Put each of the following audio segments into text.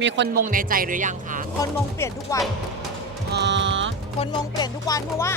มีคนมงในใจหรือยังคะคนมงเปลี่ยนทุกวัน อ๋อ คนมงเปลี่ยนทุกวันเพราะว่า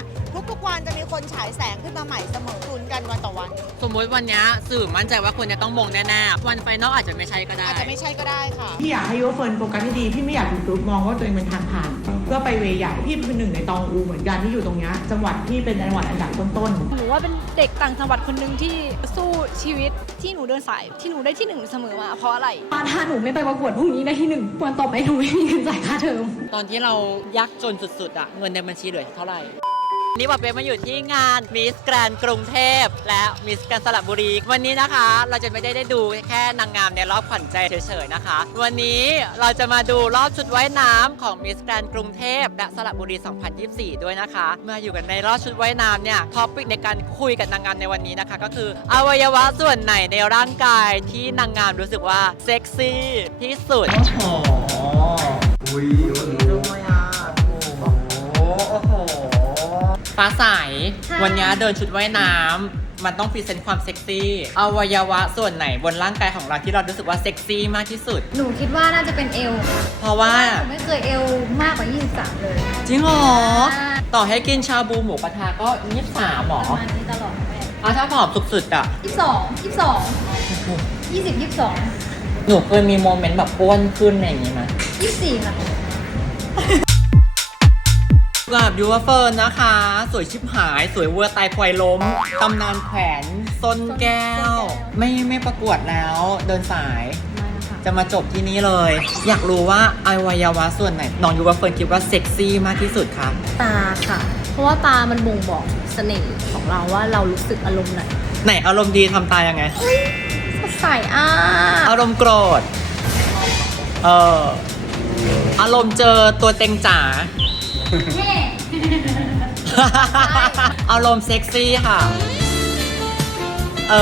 ทุกๆวันจะมีคนฉายแสงขึ้นมาใหม่เสมอลุ้นกันวันต่อวัน สมมุติวันเนี้ยสื่อมั่นใจว่าคนจะต้องมงแน่ๆ วันไฟนอลอาจจะไม่ใช่ก็ได้ อาจจะไม่ใช่ก็ได้ค่ะ พี่อยากให้ยูเฟิร์นโฟกัสให้ดี พี่ไม่อยากถูกกรุ๊ปมองว่าตัวเองเป็นทางผ่าน เพื่อไปเวใหญ่ พี่เป็นหนึ่งในตองอูเหมือนกันที่อยู่ตรงเนี้ยจังหวัดที่เป็นจังหวัดอันดับต้นๆหนูว่าเป็นเด็กต่างจังหวัดคนหนึ่งที่สู้ชีวิต ที่หนูเดินสายที่หนูได้ที่หนึ่งเสมอมาเพราะอะไร ถ้าหนูไม่ไปประกวดพรุ่งนี้ได้ที่หนึ่งวันต่อไปหนูไม่มีเงินจ่ายค่าเทอม ตอนที่เรายากจนสุดๆอะเงินในบัญชีเหลือเท่าไหร่ นี่บอกเป๊มาอยู่ที่งานมิสแกรนกรุงเทพ และมิสแกรนสระบุรี วันนี้นะคะ เราจะไม่ได้ได้ดูแค่นางงามในรอบขวัญใจเฉยๆนะคะ วันนี้เราจะมาดูรอบชุดว่ายน้ำของมิสแกรนกรุงเทพ และสระบุรี 2024 ด้วยนะคะเมื่ออยู่กันในรอบชุดว่ายน้ำเนี่ยท็อปิกในการคุยกับนางงามในวันนี้นะคะ ก็คืออวัยวะส่วนไหนในร่างกายที่นางงามรู้สึกว่าเซ็กซี่ที่สุดโอ้โหอุ้ย ฟ้าใสวันนี้เดินชุดว่ายน้ำมันต้องพรีเซนต์ความเซ็กซี่อวัยวะส่วนไหนบนร่างกายของเราที่เรารู้สึกว่าเซ็กซี่มากที่สุด หนูคิดว่าน่าจะเป็นเอวเพราะว่า หนูไม่เคยเอวมากกว่า 23 เลย จริงเหรอ ใช่ ต่อให้กินชาบูหมูกระทะก็ยี่สามหรอประมาณนี้ตลอดแม่อะถ้าผอมสุดๆอะ22 22 20 22หนูเคยมีโมเมนต์แบบอ้วนขึ้นอะไรอย่างงี้ไหม24ค่ะ กับยูวเฟิร์นนะคะ สวยชิบหาย สวยเวอร์ตายควายล้มตำนานแขวนส้นแก้ว ไม่ไม่ประกวดแล้วเดินสาย จะมาจบที่นี่เลย อยากรู้ว่าอวัยวะส่วนไหนน้องยูวเฟิร์นคิดว่าเซ็กซี่มากที่สุดคะตาค่ะ เพราะว่าตามันบ่งบอกถึงเสน่ห์ของเราว่าเรารู้สึกอารมณ์ไหนไหนอารมณ์ดีทำตายังไงสดใสอะอารมณ์โกรธเอออารมณ์เจอตัวเต็งจ๋า อารมณ์เซ็กซี่ค่ะ เอ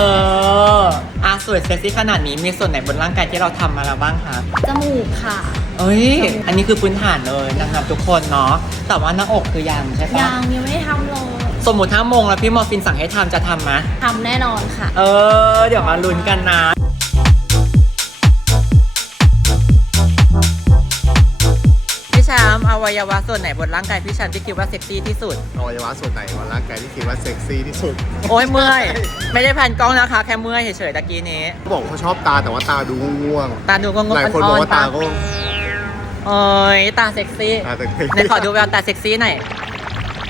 ออาสวยเซ็กซี่ขนาดนี้มีส่วนไหนบนร่างกายที่เราทำมาแล้วบ้างคะ จมูกค่ะ เอ้ย อันนี้คือพื้นฐานเลยนะครับทุกคนเนาะ แต่ว่าหน้าอกคือยังใช่ปะยังยังไม่ได้ทำเลยสมมติถ้าโมงแล้วพี่มอร์ฟินสั่งให้ทำจะทำไหมทำแน่นอนค่ะ เออ เดี๋ยวมาลุ้นกันนะ วัยวะส่วนไหนบนร่างกายพี่แชมป์ที่คิดว่าเซ็กซี่ที่สุด อวัยวะส่วนไหนของร่างกายที่คิดว่าเซ็กซี่ที่สุดโอ้ยเมื่อย ไม่ได้แผ่นกล้องนะคะ แค่เมื่อยเฉยๆตะกี้นี้ เขาบอกเขาชอบตาแต่ว่าตาดูง่วงตาดูก็งๆงหลายคนบอ่ออกนว่าๆตาตาก็โอ้ยตาเซ็กซี่ตาแต่ไหนขอดูแววตาเซ็กซี่หน่อย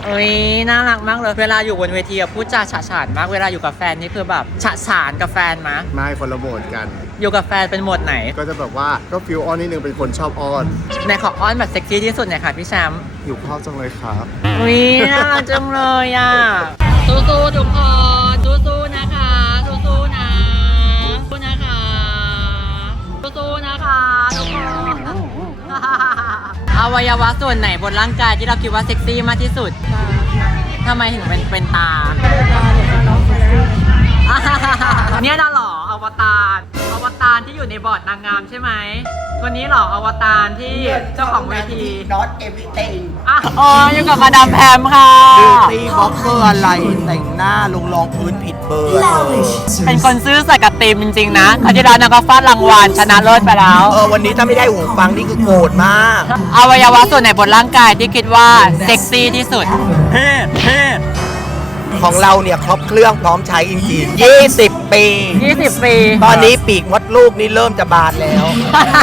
โอ้ยน่ารักมากเลย เวลาอยู่บนเวทีอะพูดจาฉะฉานมาก เวลาอยู่กับแฟนนี่คือแบบฉะฉานกับแฟนมะไม่คนละโหมดกัน อยู่กับแฟนเป็นโหมดไหน ก็จะแบบว่าก็ฟิลออนนิดนึงเป็นคนชอบอ้อนในขออ้อนแบบเซ็กซี่ที่สุดเนี่ยค่ะพี่แชมป์อยู่เข้าจังเลยครับอุ้ยน่ารักจังเลยอะสู้ๆทุกคนสู้ๆนะคะสู้ๆนะสู้นะคะสู้ๆนะคะทุกคน อวัยวะส่วนไหนบนร่างกายที่เราคิดว่าเซ็กซี่มากที่สุดทำไมถึงเป็นเป็นตาเนี่ยน่ะเหรออวตารอวตารที่อยู่ในบอร์ดนางงามใช่ไหมคนนี้เหรออวตารที่เจ้าของเวที not everything อะอ๋ออยู่กับมาดามแพมค่ะบิวตี้บล็อกเกอร์อะไรแต่งหน้าลงรองพื้นผิดเบอร์เป็นคนซื่อสัตย์กับทีมจริงๆนะคราวที่แล้วนางก็ฟาดรางวัลชนะเลิศไปแล้ว เออวันนี้ถ้าไม่ได้หูฟังนี่คือโกรธมากอวัยวะส่วนไหนบนร่างกายที่คิดว่าเซ็กซี่ที่สุดเฮ้เฮ้ ของเราเนี่ยครบเครื่องพร้อมใช้จริงๆ20 ปี 20 ปี ตอนนี้ปีกมดลูกนี่เริ่มจะบานแล้ว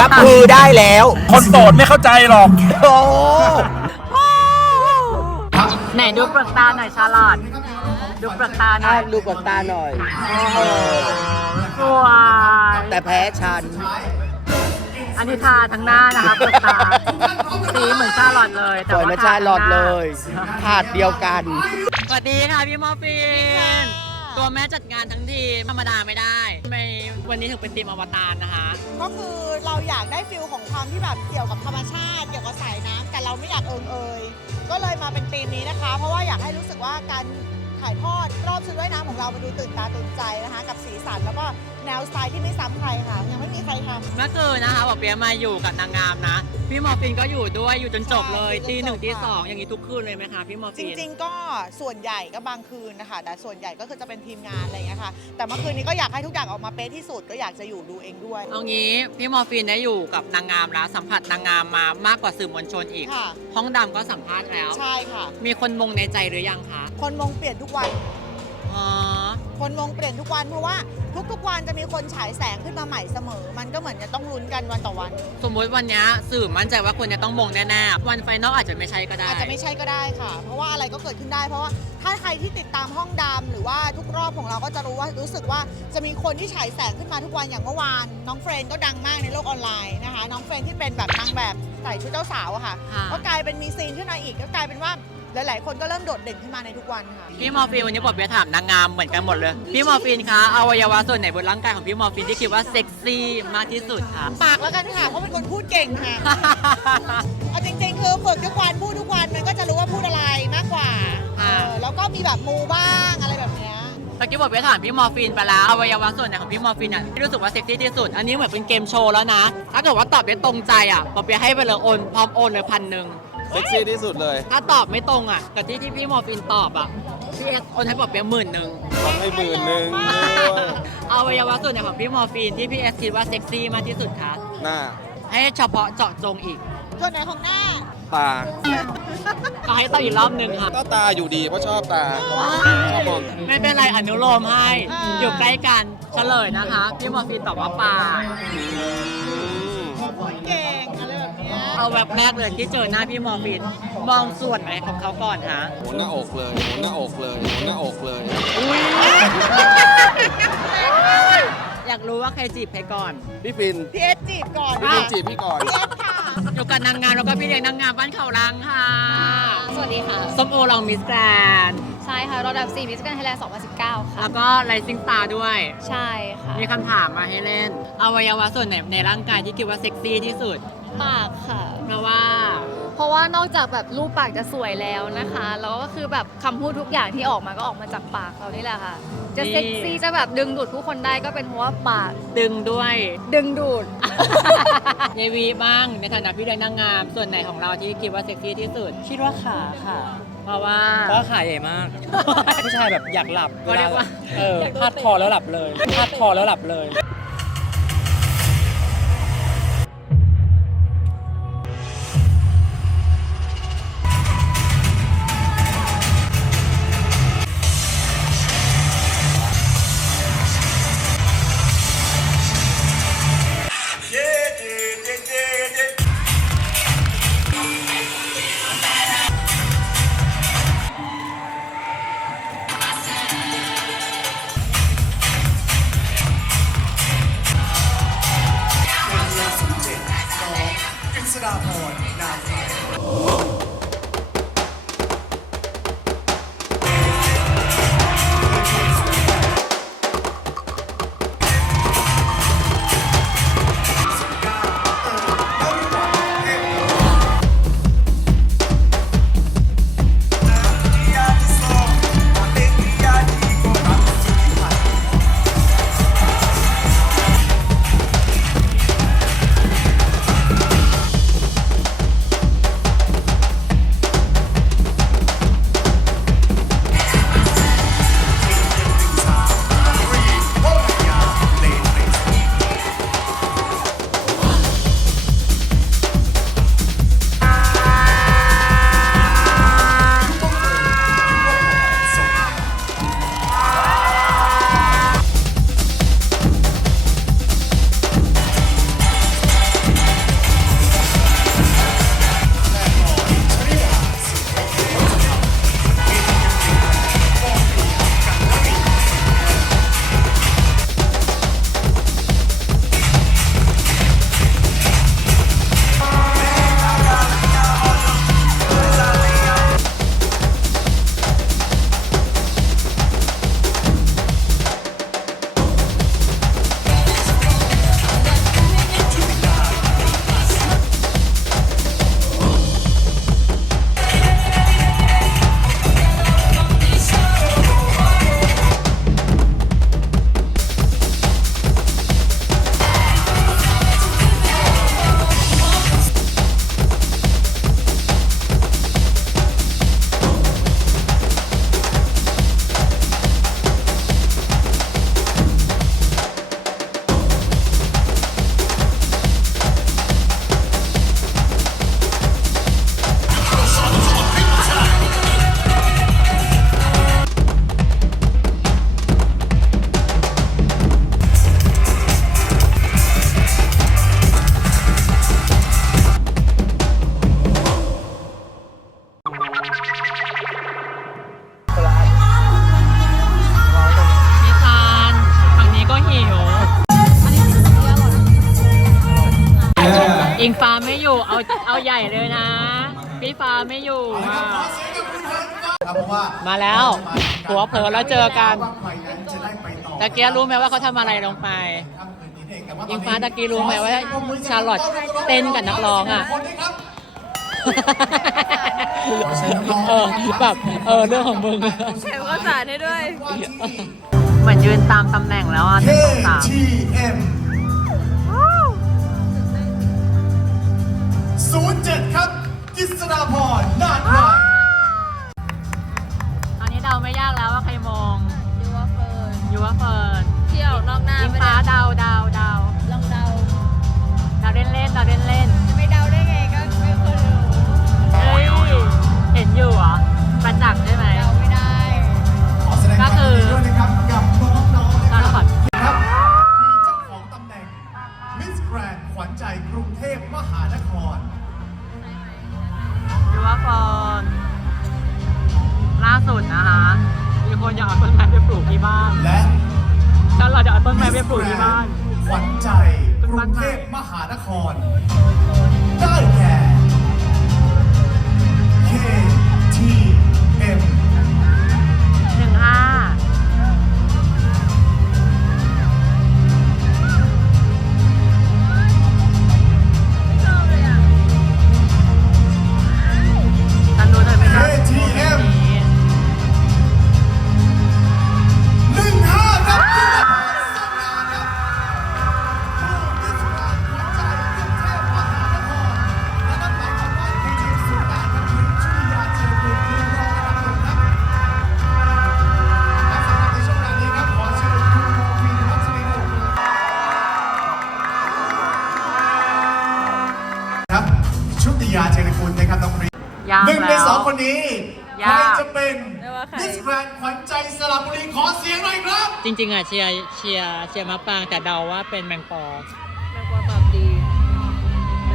กระพือได้แล้ว คนโสดไม่เข้าใจหรอก โอ้ไหนดูเปลือกตาหน่อยชาลอตดูเปลือกตาหน่อยดูกดตาหน่อยสวยแต่แพ้ฉัน อันนี้ทาทั้งหน้านะคะเปลือกตาสีเหมือนชาลอตเลยสแต่วยว่าไม่ใช่หลอดเลยถาดเดียวกัน สวัสดีค่ะพี่มอร์ฟิน ตัวแม่จัดงานทั้งทีธรรมดาไม่ได้ทำไมวันนี้ถึงเป็นทีมอวตารนะคะ ก็คือเราอยากได้ฟิลของความที่แบบเกี่ยวกับธรรมชาติ เกี่ยวกับสายน้ำแต่เราไม่อยากเอิงเอย ก็เลยมาเป็นธีมนี้นะคะ เพราะว่าอยากให้รู้สึกว่าการ ถ่ายทอด รอบชุดว่ายน้ำของเรามันดูตื่นตาตื่นใจนะคะ กับสีสันแล้วก็แนวสไตล์ที่ไม่ซ้ำใครค่ะ ยังไม่มีใครทำ เมื่อคืนนะคะบอกเปียมาอยู่กับนางงามนะ พี่มอร์ฟินก็อยู่ด้วยอยู่จนจบเลยใช่ตีหนึ่งจนจบตีสองค่ะ อย่างนี้ทุกคืนเลยไหมคะพี่มอร์จฟิน ริงๆ ก็ส่วนใหญ่ก็บางคืนนะคะ แต่ส่วนใหญ่ก็คือจะเป็นทีมงานอะไรอย่างเงี้ยค่ะ แต่เมื่อคืนนี้ก็อยากให้ทุกอย่างออกมาเป๊ะที่สุดก็อยากจะอยู่ดูเองด้วย เอางี้พี่มอร์ฟินได้อยู่กับนางงามแล้วสัมผัสนางงามมามากกว่าสื่อมวลชนอีก ค่ะ ห้องดำก็สัมภาษณ์แล้ว ใช่ค่ะ มีคนมงในใจหรือยังคะ คนมงเปลี่ยนทุกวัน อ๋อ คนมงเปลี่ยนทุกวันเพราะว่าทุกๆวันจะมีคนฉายแสงขึ้นมาใหม่เสมอ มันก็เหมือนจะต้องลุ้นกันวันต่อวัน สมมุติวันเนี้ยสื่อมั่นใจว่าคุณจะต้องมงแน่ๆวันไฟนอลอาจจะไม่ใช่ก็ได้อาจจะไม่ใช่ก็ได้ค่ะ เพราะว่าอะไรก็เกิดขึ้นได้ เพราะว่าถ้าใครที่ติดตามห้องดำหรือว่าทุกรอบของเราก็จะรู้ว่ารู้สึกว่าจะมีคนที่ฉายแสงขึ้นมาทุกวันอย่างเมื่อวาน น้องเฟรนก็ดังมากในโลกออนไลน์นะคะ น้องเฟรนที่เป็นแบบนางแบบใส่ชุดเจ้าสาวอะค่ะ ค่ะ ก็กลายเป็นมีซีนขึ้นมาอีกก็กลายเป็นว่า หลายๆ คนก็เริ่มโดดเด่นขึ้นมาในทุกวันค่ะ พี่มอร์ฟินวันนี้บอกเบียถามนางงามเหมือนกันหมดเลย พี่มอร์ฟินคะอวัยวะส่วนไหนบนร่างกายของพี่มอร์ฟินที่คิดว่าเซ็กซี่มากที่สุดคะปากแล้วกันค่ะ เพราะเป็นคนพูดเก่งค่ะ เอาจริงๆ คือฝึกทุกวันพูดทุกวันมันก็จะรู้ว่าพูดอะไรมากกว่าเออแล้วก็มีแบบมูบ้างอะไรแบบเนี้ย ตะกี้บอกเบียถามพี่มอร์ฟินไปแล้วอวัยวะส่วนไหนของพี่มอร์ฟินอะที่รู้สึกว่าเซ็กซี่ที่สุด อันนี้เหมือนเป็นเกมโชว์แล้วนะ ถ้าเกิดว่าตอบได้ตรงใจอะบอกเบียให้ไปเลยโอนพร้อมโอนเลยพันหนึ่ง เซ็กซี่ที่สุดเลยถ้าตอบไม่ตรงอะกับที่ที่พี่มอร์ฟินตอบอะพี่เอสโอนให้บอกเบียหมื่นหนึ่งทำให้หมื่นหนึ่งอวัยวะส่วนไหนของพี่มอร์ฟินที่พี่เอสคิดว่าเซ็กซี่มากที่สุดคะหน้าให้เฉพาะเจาะจงอีกส่วนไหนของหน้าตาก็ให้ตอบอีกรอบหนึ่งค่ะก็ตาอยู่ดีเพราะชอบตาชอบมองไม่เป็นไรอนุโลมให้อ่าอยู่ใกล้กันเฉลยนะคะ พี่มอร์ฟินตอบว่าปลาพู เนี้ยเอาแบบแรกเลยที่เจอหน้าพี่มอร์ฟิน มองส่วนไหนของเขาก่อนฮะโหนหน้าอกเลยโหนหน้าอกเลยโหนหน้าอกเลยอุ้ยอยากรู้ว่าใครจีบใครก่อนพี่ฟินพี่เอสจีบก่อนพี่ฟินจีบพี่ก่อนพี่เอสค่ะอยู่กับนางงามแล้วก็พี่เลี้ยงนางงามบ้านเขาลังค่ะสวัสดีค่ะ ส้มโอลองมิสแกรนใช่ค่ะระดับ4มิสแกรนไทยแลนด์2019 ค่ะ แล้วก็ไ i ซิงสตาร์ด้วย ใช่ค่ะ มีคำถามมาให้เล่น อวัยวะส่วนไหนในร่างกายที่คิดว่าเซ็กซี่ที่สุด ปากค่ะ เพราะว่า เพราะว่านอกจากแบบรูปปากจะสวยแล้วนะคะ แล้วก็คือแบบคำพูดทุกอย่างที่ออกมาก็ออกมาจากปากเรานี่แหละค่ะ จะนี่ เซ็กซี่จะแบบดึงดูดผู้คนได้ก็เป็นเพราะว่าปากดึงด้วยดึงดูดเยวีบ้างในฐานะพี่เลี้ยงนางงาม ส่วนไหนของเราที่คิดว่าเซ็กซี่ที่สุด คิดว่าขาค่ะ เพราะว่า เพราะว่าขาใหญ่มาก ผู้ชายแบบอยากหลับก็เรียกว่า เออพาดคอแล้วหลับเลยพาดคอแล้วหลับเลย ฟ้าไม่อยู่ เอาเอาใหญ่เลยนะ พี่ฟ้าไม่อยู่อะครับเพราะว่ามาแล้วหัวเผลอแล้วเจอกัน ว่าใครนั้นจะได้ไปต่อตะเกียรู้ไหมว่าเขาทำอะไรลงไปอิงฟ้าตะกี้รู้ไหมว่าชาร์ลอตเต้นกับนักร้องอะเออแบบเออเรื่องของมึง แถมข้าวสารให้ด้วยเหมือนยืนตามตำแหน่งแล้วอะหนึ่งสองสาม KTM 07 ครับ กิษณาพรนาฏนา มีคนอยากเอาต้นไม้ไปปลูกที่บ้านและชาร์ลอตจะเอาต้นไม้ไปปลูกที่บ้าน ขวัญใจกรุงเทพมหานคร ได้แก่ KTM สองคนนี้ยากใครจะเป็นไม่ว่าใครมิสแกรนด์ขวัญใจสระบุรีขอเสียงหน่อยครับ จริงๆอะเชียร์เชียร์เชียร์มะปรางแต่เดาว่าเป็นแมงปอแล้วก็ปรับดี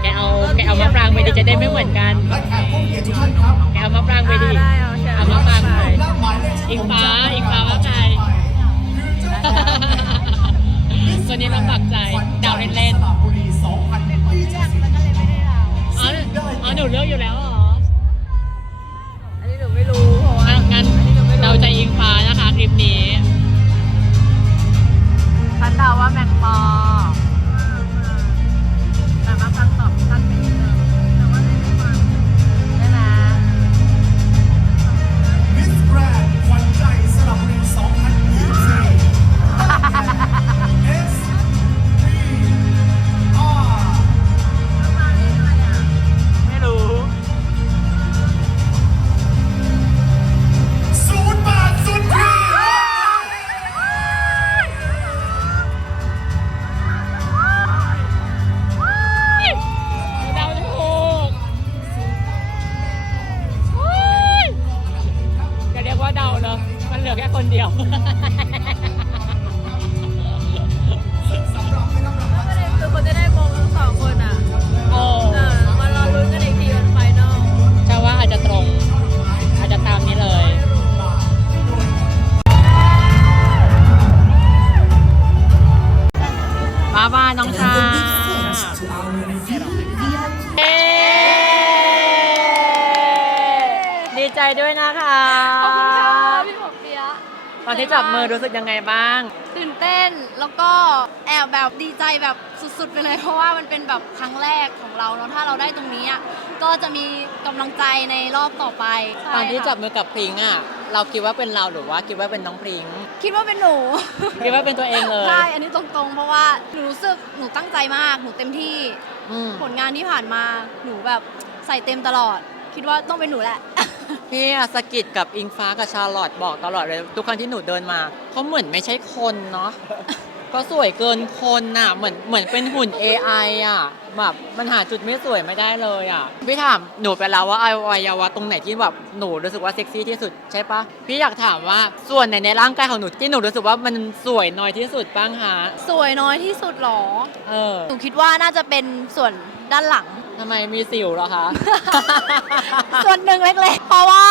แกเอาแกเอามะปรางไปดิจะได้ไม่เหมือนกันและแขกผู้เกียรติทุกท่านครับแกเอามะปรางไปดิได้เอาแชร์เอามะปรางไปและหมายเลขที่อิงผมฟ้าจะอิงฟ้าว่าใครตัวนี้เราปักใจเดาเล่นๆสระบุรี2024อ๋ออ๋อหนูเลือกอยู่แล้ว งั้นเราจะยิงฟ้านะคะ ค่คนเดียว อนที่จับมือรู้สึกยังไงบ้าง ตื่นเต้นแล้วก็แอบแบบดีใจแบบสุดๆไปเลยเพราะว่ามันเป็นแบบครั้งแรกของเราแล้วถ้าเราได้ตรงนี้อะก็จะมีกำลังใจในรอบต่อไปใช่ตอนที่ค่ะจับมือกับพริงอะ เราคิดว่าเป็นเราหรือว่าคิดว่าเป็นน้องพริง คิดว่าเป็นหนู คิดว่าเป็นตัวเองเลยใช่อันนี้ตรงๆ เพราะว่าหนูรู้สึกหนูตั้งใจมาก หนูเต็มที่อืมผลงานที่ผ่านมาหนูแบบใส่เต็มตลอด คิดว่าต้องเป็นหนูแหละ พี่อะสกิดกับอิงฟ้ากับชาร์ลอตบอกตลอดเลย ทุกครั้งที่หนูเดินมาเขาเหมือนไม่ใช่คนเนาะ ก็สวยเกินคนน่ะ เหมือนเหมือนเป็นหุ่น AI อะแบบมันหาจุดไม่สวยไม่ได้เลยอะ พี่ถามหนูไปแล้วว่าอวัยวะตรงไหนที่แบบหนูรู้สึกว่าเซ็กซี่ที่สุดใช่ปะพี่อยากถามว่าส่วนไหนในร่างกายของหนูที่หนูรู้สึกว่ามันสวยน้อยที่สุดบ้างฮะสวยน้อยที่สุดหรอ เออ หนูคิดว่าน่าจะเป็นส่วนด้านหลัง ทำไมมีสิวเหรอคะ ส่วนหนึ่งเล็กๆ เพราะว่า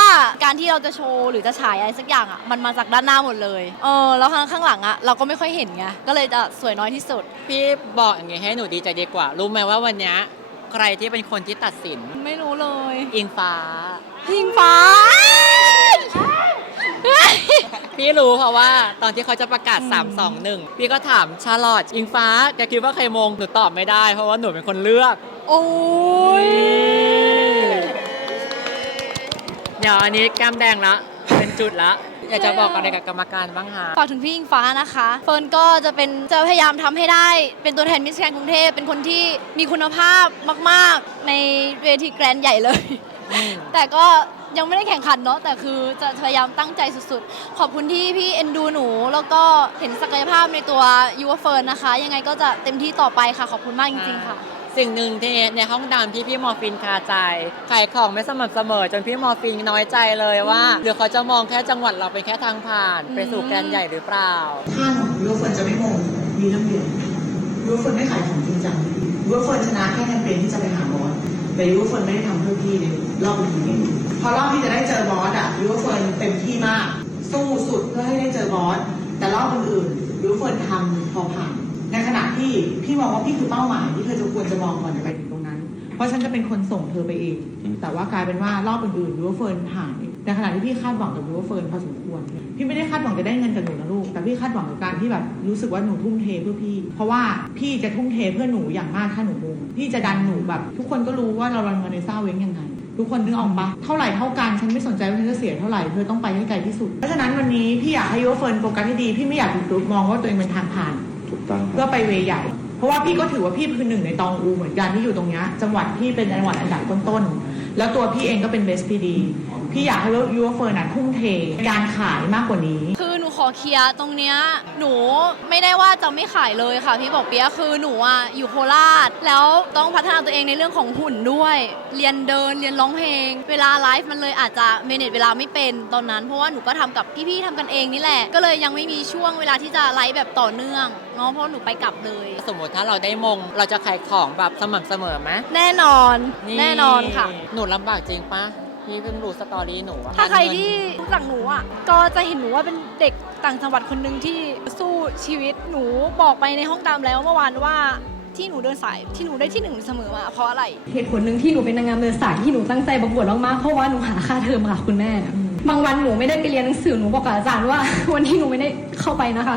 การที่เราจะโชว์หรือจะฉายอะไรสักอย่างอะ มันมาจากด้านหน้าหมดเลย เออ แล้วข้างข้างหลังอะ เราก็ไม่ค่อยเห็นไง ก็เลยจะสวยน้อยที่สุด พี่บอกอย่างงี้ให้หนูดีใจดีกว่า รู้ไหมว่าวันเนี้ยใครที่เป็นคนที่ตัดสิน ไม่รู้เลยอิงฟ้า พิงฟ้า พี่รู้เพราะว่าตอนที่เขาจะประกาศ 3 2 1 พี่ก็ถามชาลอตอิงฟ้าแกคิดว่าใครมงหนูตอบไม่ได้ เพราะว่าหนูเป็นคนเลือก โอ้ยเดี๋ยวอันนี้แก้มแดงละ เป็นจุดละ อยากจะบอกอะไรกับกรรมการบ้างคะ ฝากถึงพี่อิงฟ้านะคะเฟิร์นก็จะเป็นจะพยายามทำให้ได้ เป็นตัวแทนมิสแกรนกรุงเทพเป็นคนที่มีคุณภาพมากๆ ในเวทีแกรนด์ใหญ่เลย แต่ก็ยังไม่ได้แข่งขันเนาะแต่คือจะพยายามตั้งใจสุดๆ ขอบคุณที่พี่เอ็นดูหนู แล้วก็เห็นศักยภาพในตัวยูวเฟิร์นนะคะ ยังไงก็จะเต็มที่ต่อไปค่ะ ขอบคุณมากจริงๆค่ะ สิ่งหนึ่งที่ในห้องดำที่พี่มอร์ฟินคาใจขายของไม่สม่ำเสมอ จนพี่มอร์ฟินน้อยใจเลยว่าเดี๋ยวเขาจะมองแค่จังหวัดเราเป็นแค่ทางผ่าน ไปสู่แกรนด์ใหญ่หรือเปล่า ถ้าหนูยูเฟิร์นจะไม่มงมีเรื่องเดียวยูเฟิร์นไม่ขายของจริงจังยูเฟิร์นชนะแค่แคมเปญที่จะไปหาบอสแต่ยูเฟิร์นไม่ได้ทำเพื่อพี่ในรอบนี้พอรอบที่จะได้เจอบอสอะยูเฟิร์นเต็มที่มาก สู้สุดเพื่อให้ได้เจอบอสแต่รอบอื่นๆยูเฟิร์นทำพอผ่านในขณะ ที่พี่มองว่าพี่คือเป้าหมายที่เธอจะควรจะมองก่อนจะไปถึงตรงนั้น เพราะฉันจะเป็นคนส่งเธอไปเอง แต่ว่ากลายเป็นว่ารอบอื่นๆยูเฟิร์นหายในขณะที่พี่คาดหวังกับยูเฟิร์นพอสมควร พี่ไม่ได้คาดหวังจะได้เงินจากหนูนะลูก แต่พี่คาดหวังกับการที่แบบรู้สึกว่าหนูทุ่มเทเพื่อพี่ เพราะว่าพี่จะทุ่มเทเพื่อหนูอย่างมากถ้าหนูมงพี่จะดันหนูแบบ ทุกคนก็รู้ว่าเรารันมาในซ่าเว้งยังไงทุกคนนึกออกปะเท่าไหร่เท่ากัน ฉันไม่สนใจว่าฉันจะเสียเท่าไหร่ เธอต้องไปให้ไกลที่สุด เพราะฉะนั้นวันนี้พี่อยากให้ยูเฟิร์นโฟกัสให้ดี พี่ไม่อยากถูกมองว่าตัวเองเป็นทางผ่านถูกต้องค เพื่อไปเวใหญ่ เพราะว่าพี่ก็ถือว่าพี่คือหนึ่งในตองอูเหมือนกันที่อยู่ตรงเนี้ยจังหวัดที่เป็นจังหวัดอันดับต้นๆแล้วตัวพี่เองก็เป็นเบสพีดี พี่อยากให้ยูเฟิร์นอะทุ่มเทการขายมากกว่านี้ คือหนูขอเคลียร์ตรงเนี้ยหนูไม่ได้ว่าจะไม่ขายเลยค่ะ พี่บอกเปียะคือหนูอะอยู่โคราช แล้วต้องพัฒนาตัวเองในเรื่องของหุ่นด้วย เรียนเดินเรียนร้องเพลง เวลาไลฟ์มันเลยอาจจะเมเนจเวลาไม่เป็นตอนนั้น เพราะว่าหนูก็ทำกับพี่ๆทำกันเองนี่แหละ ก็เลยยังไม่มีช่วงเวลาที่จะไลฟ์แบบต่อเนื่องเนาะเพราะหนูไปกลับเลย สมมติถ้าเราได้มง เราจะขายของแบบสม่ำเสมอไหมแน่นอนแน่นอนค่ะ หนูลำบากจริงปะ พี่เพิ่งรู้สตอรี่หนูอะถ้าใครที่รู้จักหนูอะ ก็จะเห็นหนูว่าเป็นเด็กต่างจังหวัดคนหนึ่งที่สู้ชีวิตหนูบอกไปในห้องดำแล้วเมื่อวานว่าที่หนูเดินสายที่หนูได้ที่หนึ่งเสมอมาเพราะอะไร เหตุผลหนึ่งที่หนูเป็นนางงามเดินสายที่หนูตั้งใจประกวดมากๆเพราะว่าหนูหาค่าเทอมค่ะคุณแม่ บางวันหนูไม่ได้ไปเรียนหนังสือหนูบอกกับอาจารย์ว่า วันที่หนูไม่ได้เข้าไปนะคะ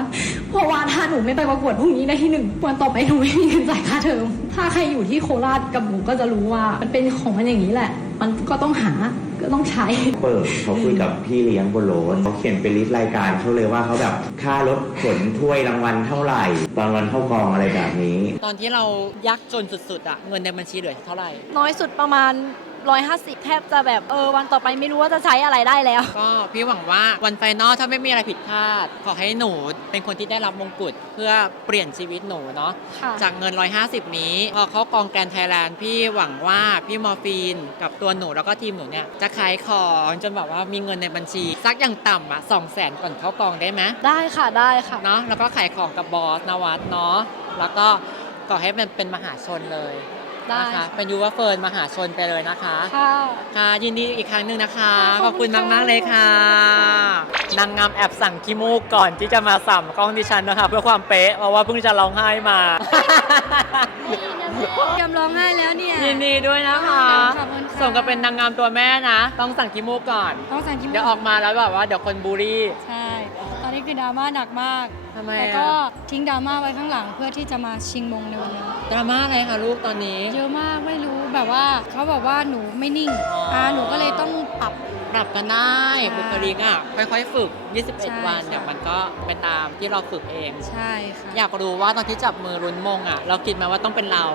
เพราะว่าถ้าหนูไม่ไปประกวดพรุ่งนี้ได้ที่หนึ่งวันต่อไปหนูไม่มีเงินจ่ายค่าเทอมถ้าใครอยู่ที่โคราชกับหนูก็จะรู้ว่ามันเป็นของมันอย่างนี้แหละ มันก็ต้องหาก็ต้องใช้ เปิดเขาคุยกับพี่เลี้ยงบนรถเขาเขียนเป็นลิสต์รายการเขาเลยว่าเขาแบบค่ารถขนถ้วยรางวัลเท่าไหร่รางวัลเข้ากองอะไรแบบนี้ ตอนที่เรายากจนสุดๆอะเงินในบัญชีเหลือเท่าไหร่ น้อยสุดประมาณ 150 แทบจะแบบเออวันต่อไปไม่รู้ว่าจะใช้อะไรได้แล้ว ก็พี่หวังว่าวันไฟนอลถ้าไม่มีอะไรผิดพลาด ขอให้หนูเป็นคนที่ได้รับมงกุฎเพื่อเปลี่ยนชีวิตหนูเนาะค่ะ จากเงิน 150 นี้ พอเข้ากองแกรนด์ไทยแลนด์พี่หวังว่าพี่มอร์ฟีนกับตัวหนูแล้วก็ทีมหนูเนี่ยจะขายของจนแบบว่ามีเงินในบัญชี สักอย่างต่ำอะสองแสนก่อนเข้ากองได้ไหม ได้ค่ะได้ค่ะ เนาะแล้วก็ขายของกับบอสนวัดเนาะแล้วก็ขอให้มันเป็นมหาชนเลย ได้ นะคะเป็นยูว่าเฟิร์นมหาชนไปเลยนะคะ ค่ะ ค่ะยินดีอีกครั้งหนึ่งนะคะค่ะขอบคุณขอบคุณมากๆเลยค่ะ นางงามแอบสั่งขี้มูกก่อนที่จะมาสัมกล้องดิฉันนะคะ เพื่อความเป๊ะเพราะว่าเพิ่งจะร้องไห้มายอมร้องไห้แล้วเนี่ย ยินดีด้วยนะคะขอบคุณค่ะสมกับเป็นนางงามตัวแม่นะ ต้องสั่งขี้มูกก่อน ต้องสั่งคิมเดี๋ยวออกมาแล้วแบบว่าเดี๋ยวคนบูลลี่ ใช่ตอ นนี้คือดราม่าหนักมากทำไมแต่อะก็ทิ้งดราม่าไว้ข้างหลังเพื่อที่จะมาชิงมงในวันนี้ดราม่าอะไรคะลูกตอนนี้ เยอะมากไม่รู้แบบว่าเขาบอกว่าหนูไม่นิ่งอ๋ออ่อ่าหนูก็เลยต้องปรับ ปรับกันได้ใช่บุคลิกอะ ค่อยๆฝึก ใช่21 วัน ค่ะ เดี๋ยวมันก็ไปตามที่เราฝึกเอง ใช่ค่ะอยากรู้ว่าตอนที่จับมือรุนมงอะ เราคิดไหมว่าต้องเป็นเรา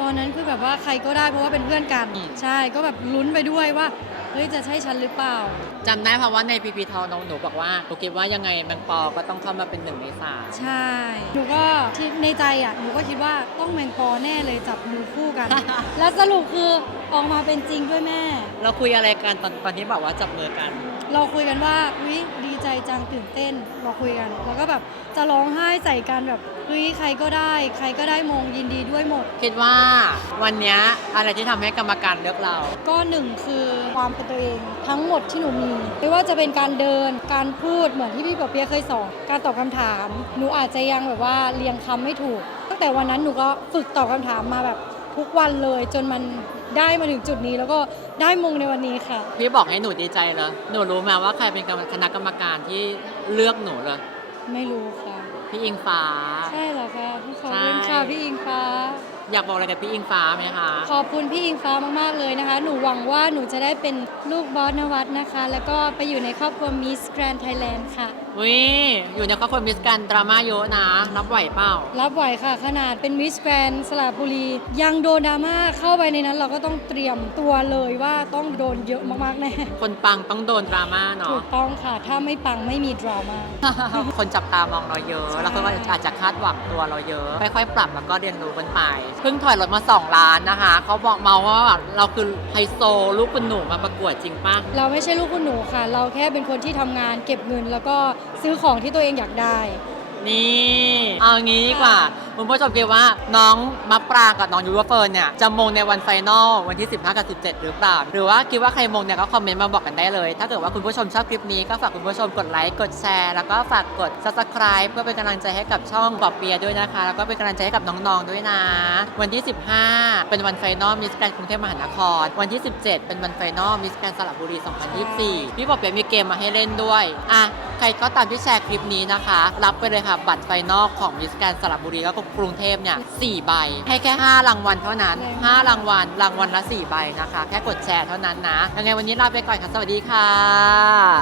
ตอนนั้นคือแบบว่าใครก็ได้เพราะว่าเป็นเพื่อนกัน อืม ใช่ก็แบบลุ้นไปด้วยว่าเฮ้ยจะใช่ฉันหรือเปล่า จำได้เพราะว่าในพีพีทอน้องหนูบอกว่าหนูคิดว่ายังไงแมงปอก็ต้องเข้ามาเป็นหนึ่งในสามใช่ หนูก็ที่ในใจอะ หนูก็คิดว่าต้องแมงปอแน่เลยจับมือคู่กัน แล้วสรุปคือออกมาเป็นจริงด้วยแม่ เราคุยอะไรกันตอนตอนที่บอกว่าจับมือกัน เราคุยกันว่าอุ๊ยดีใจจังตื่นเต้น เราคุยกัน แล้วก็แบบจะร้องไห้ใส่กันแบบเฮ้ยใครก็ได้ ใครก็ได้มงยินดีด้วยหมด คิดว่าวันเนี้ยอะไรที่ทำให้กรรมการเลือกเรา ก็หนึ่งคือความเป็นตัวเองทั้งหมดที่หนูมี ไม่ว่าจะเป็นการเดินการพูดเหมือนที่พี่ปอเปียะเคยสอนการตอบคำถาม หนูอาจจะยังแบบว่าเรียงคำไม่ถูก ตั้งแต่วันนั้นหนูก็ฝึกตอบคำถามมาแบบทุกวันเลย จนมันได้มาถึงจุดนี้แล้วก็ได้มงในวันนี้ค่ะ พี่บอกให้หนูดีใจเลยหนูรู้ไหมว่าใครเป็นคณะกรรมการที่เลือกหนูเลยไม่รู้ค่ะ พี่อิงฟ้า ใช่เหรอคะขอบคุณใช่ค่ะพี่อิงฟ้า อยากบอกอะไรกับพี่อิงฟ้าไหมคะ ขอบคุณพี่อิงฟ้ามาก ๆ เลยนะคะ หนูหวังว่าหนูจะได้เป็นลูกบอสนวัตนะคะ แล้วก็ไปอยู่ในครอบครัวมิสแกรนด์ไทยแลนด์ค่ะ วิอยู่ในครอบครัวมิสกันดราม่าเยอะนะ รับไหวเปล่า รับไหวค่ะ ขนาดเป็นมิสแกรนสระบุรี ยังโดนดราม่าเข้าไปในนั้นเราก็ต้องเตรียมตัวเลยว่าต้องโดนเยอะมากๆแน่คนปังต้องโดนดราม่าถูเนาะกต้องค่ะ ถ้าไม่ปังไม่มีดราม่าคนจับตามองเราเยอะใช่แล้วคนก็อาจจะคาดหวังตัวเราเยอะค่อยๆปรับแล้วก็เรียนรู้กันไปเพิ่งถอยรถมา 2 ล้านนะคะเขาบอกมาว่าแบบเราคือไฮโซลูกคุณหนูมาประกวดจริงป่ะเราไม่ใช่ลูกคุณหนูค่ะ เราแค่เป็นคนที่ทำงานเก็บเงินแล้วก็ซื้อของที่ตัวเองอยากได้ นี่ เอางี้ดีกว่า คุณผู้ชมคิดว่าน้องมะปรางกับน้องยูวเฟิร์นเนี่ยจะมงในวันไฟนอลวันที่ 15 กับ 17 หรือเปล่า หรือว่าคิดว่าใครมงเนี่ยก็คอมเมนต์มาบอกกันได้เลย ถ้าเกิดว่าคุณผู้ชมชอบคลิปนี้ก็ฝากคุณผู้ชมกดไลค์กดแชร์แล้วก็ฝากกด subscribe เพื่อเป็นกำลังใจให้กับช่องปอบเปียด้วยนะคะ แล้วก็เป็นกำลังใจให้กับน้องๆด้วยนะ วันที่ 15 เป็นวันไฟนอลมิสแกรนกรุงเทพมหานคร วันที่ 17 เป็นวันไฟนอลมิสแกรนสระบุรี 2024 พี่ปอบเปียมีเกมมาให้เล่นด้วยอะใครก็ตามที่แชร์คลิปนี้นะคะ รับไปเลยค่ะบัตรไฟนอลของมิสแกรนสระบุรีแล้วก็กรุงเทพเนี่ย4ใบ ให้แค่ 5 รางวัลเท่านั้น 5 รางวัล รางวัลละ 4 ใบนะคะ แค่กดแชร์เท่านั้นนะ ยังไงวันนี้ลาไปก่อนค่ะ สวัสดีค่ะ